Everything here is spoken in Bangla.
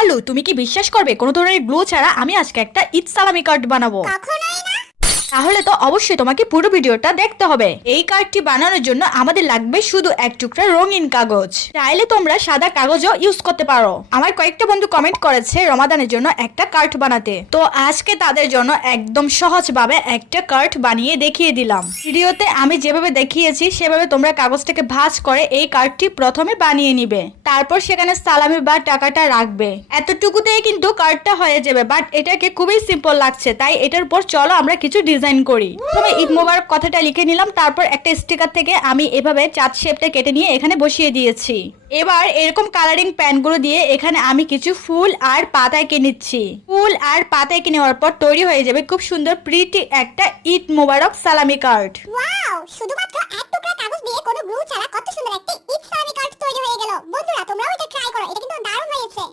লালু, তুমি কি বিশ্বাস করবে কোনো ধরনের গ্লু ছাড়া আমি আজকে একটা ঈদ সালামি কার্ড বানাবো? তাহলে তো অবশ্যই তোমাকে পুরো ভিডিওটা দেখতে হবে। এই কার্ডটি বানানোর জন্য আমাদের লাগবে শুধু এক টুকরা রঙিন কাগজ। চাইলে তোমরা সাদা কাগজও ইউজ করতে পারো। আমার কয়েকটা বন্ধু কমেন্ট করেছে রমাদানের জন্য একটা কার্ড বানাতে, তো আজকে তাদের জন্য একদম সহজভাবে একটা কার্ড বানিয়ে দেখিয়ে দিলাম। ভিডিওতে আমি যেভাবে দেখিয়েছি সেভাবে তোমরা কাগজটাকে ভাঁজ করে এই কার্ডটি প্রথমে বানিয়ে নিবে, তারপর সেখানে সালামি বা টাকাটা রাখবে। এতটুকুতেই কিন্তু কার্ডটা হয়ে যাবে, বাট এটাকে খুবই সিম্পল লাগছে, তাই এটার উপর চলো আমরা কিছু ডিজাইন করি। প্রথমে ঈদ মোবারক কথাটা লিখে নিলাম, তারপর একটা স্টিকার থেকে আমি এভাবে চাঁদ শেপটা কেটে নিয়ে এখানে বসিয়ে দিয়েছি। এবার এরকম কালারিং প্যানগুলো দিয়ে এখানে আমি কিছু ফুল আর পাতা এঁকে নিচ্ছি। ফুল আর পাতা এঁকে নেওয়ার পর তৈরি হয়ে যাবে খুব সুন্দর প্রিটি একটা ঈদ মোবারক সালামি কার্ড। ওয়াও, শুধুমাত্র এক টুকরা কাগজ দিয়ে কোনো গ্লু ছাড়া কত সুন্দর একটা ঈদ সালামি কার্ড তৈরি হয়ে গেল। বন্ধুরা, তোমরাও এটা ট্রাই করো, এটা কিন্তু দারুণ হয়েছে।